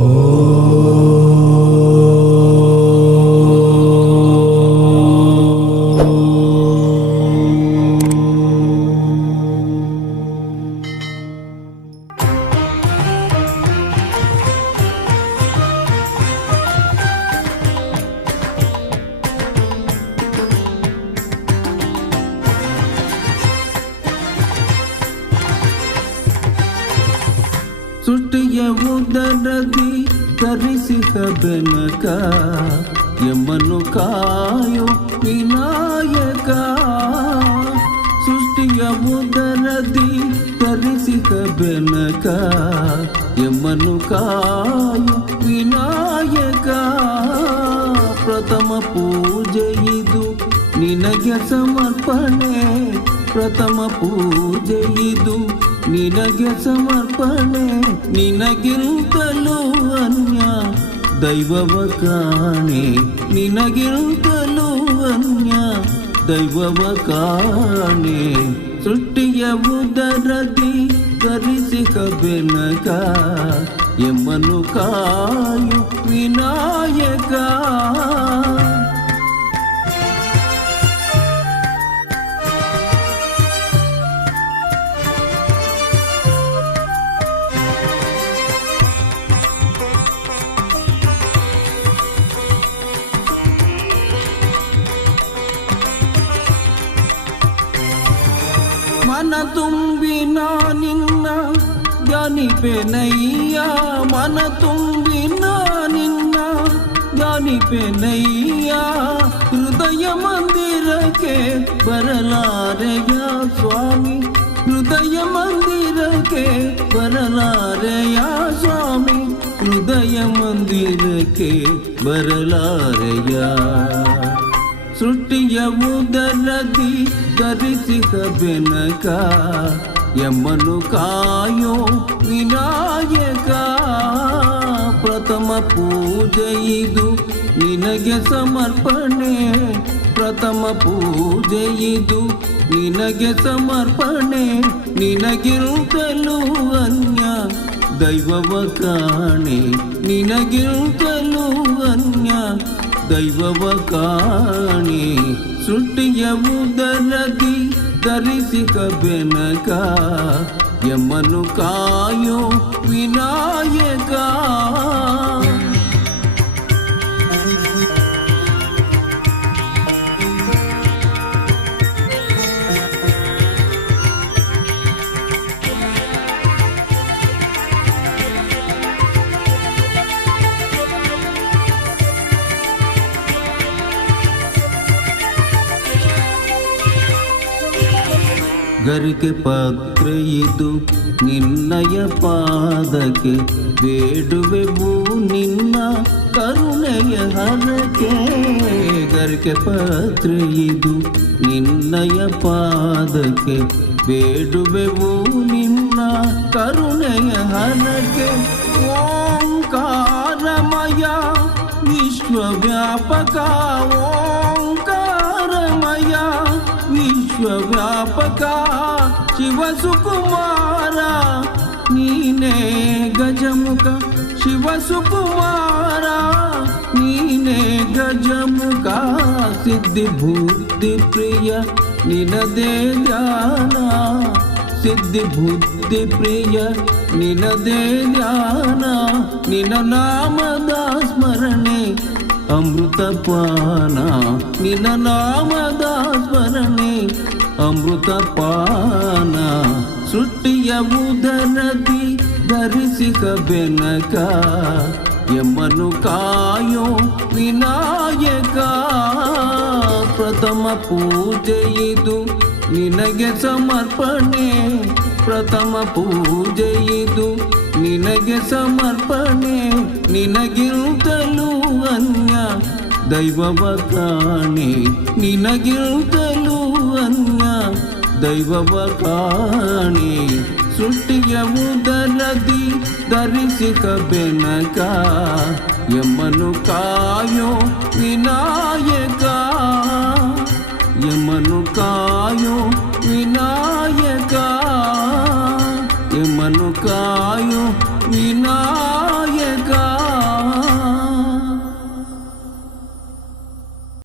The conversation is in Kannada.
ಸೃಷ್ಟಿಯ ಉದರದಿ ಧರಿಸಿದ ಬೆನಕ ಯಮನು ಕಾಯೋ ವಿನಾಯಕ. ಸೃಷ್ಟಿಯ ಉದರದಿ ಧರಿಸಿದ ಬೆನಕ ಯಮನು ಕಾಯೋ ವಿನಾಯಕ. ಪ್ರಥಮ ಪೂಜೆ ಇದು ನಿನಗೆ ಸಮರ್ಪಣೆ, ಪ್ರಥಮ ಪೂಜೆ ಇದು ನಿನಗೆ ಸಮರ್ಪಣೆ. ನಿನಗಿಂತಲೂ ಅನ್ಯ ದೈವವ ಕಾಣೆ, ನಿನಗಿಂತಲೂ ಅನ್ಯ ದೈವವ ಕಾಣೆ. ಸೃಷ್ಟಿಯ ಉದರದಿ ಧರಿಸಿದ ಬೆನಕ ಯಮನು ಕಾಯು ವಿನಾಯಕ. ಮನ ತುಂಬಿ ನಿನ್ನ ಧ್ಯಾನಿಪೆನಯ್ಯ, ಮನ ತುಂಬಿ ನಿನ್ನ ಧ್ಯಾನಿಪೆನಯ್ಯ. ಹೃದಯ ಮಂದಿರಕ್ಕೆ ಬರಲಾರೆಯ ಸ್ವಾಮಿ, ಹೃದಯ ಮಂದಿರಕ್ಕೆ ಬರಲಾರೆಯ ಸ್ವಾಮಿ, ಹೃದಯ ಮಂದಿರಕ್ಕೆ ಬರಲಾರೆಯ. ಸೃಷ್ಟಿಯ ಉದರದಿ ಧರಿಸಿದ ಬೆನಕ ಯಮನು ಕಾಯೋ ವಿನಾಯಕ. ಪ್ರಥಮ ಪೂಜೆ ಇದು ನಿನಗೆ ಸಮರ್ಪಣೆ, ಪ್ರಥಮ ಪೂಜೆ ಇದು ನಿನಗೆ ಸಮರ್ಪಣೆ. ನಿನಗಿಂತಲೂ ಅನ್ಯ ದೈವವ ಕಾಣೆ, ನಿನಗಿಂತಲೂ ಅನ್ಯ ದೈವವ ಕಾಣೆ. ಸೃಷ್ಟಿಯ ಉದರದಿ ಧರಿಸಿದ ಬೆನಕ ಯಮನು ಕಾಯೋ ವಿನಾಯಕ. ಗರಿಕೆ ಪಾತ್ರೆ ಇದು ನಿನ್ನಯ ಪಾದಕ್ಕೆ, ಬೇಡುವೆವು ನಿನ್ನ ಕರುಣೆಯ ಹರಕೆ. ಗರಿಕೆ ಪಾತ್ರೆ ಇದು ನಿನ್ನಯ ಪಾದಕ್ಕೆ, ಬೇಡುವೆವು ನಿನ್ನ ಕರುಣೆಯ ಹರಕೆ. ಓಂಕಾರಮಯ ವಿಶ್ವವ್ಯಾಪಕ, ಓಂಕಾರಮಯ ವಿಶ್ವವ್ಯಾಪಕ. ಶಿವಸುಕುಮಾರ ನೀನೇ ಗಜಮುಖ, ಶಿವಸುಕುಮಾರ ನೀನೇ ಗಜಮುಖ. ಸಿದ್ಧಿ ಬುದ್ಧಿ ಪ್ರಿಯ ನಿನದೇ ಧ್ಯಾನ, ಸಿದ್ಧಿ ಬುದ್ಧಿ ಪ್ರಿಯ ನಿನದೇ ಧ್ಯಾನ. ನಿನ್ನ ನಾಮದ ಸ್ಮರಣೆ ಅಮೃತ ಪಾನ, ನಿನ್ನ ನಾಮದ ಸ್ಮರಣೆ ಅಮೃತ ಪಾನ. ಸೃಷ್ಟಿಯ ಉದರದಿ ಧರಿಸಿದ ಬೆನಕ ಯಮನು ಕಾಯೋ ವಿನಾಯಕ. ಪ್ರಥಮ ಪೂಜೆ ಇದು ನಿನಗೆ ಸಮರ್ಪಣೆ, ಪ್ರಥಮ ಪೂಜೆ ಇದು ನಿನಗೆ ಸಮರ್ಪಣೆ. ನಿನಗಿಂತಲೂ ಅನ್ಯ ದೈವವ ಕಾಣೆ, ನಿನಗಿಂತಲೂ ಅನ್ಯ ದೈವವ ಕಾಣೆ. ಸೃಷ್ಟಿಯ ಉದರದಿ ಧರಿಸಿದ ಬೆನಕ ಯಮನು ಕಾಯೋ ವಿನಾಯಕ, ಯಮನು ಕಾಯೋ ವಿನಾಯಕ, ಯಮನು ಕಾಯೋ ವಿನಾಯಕ.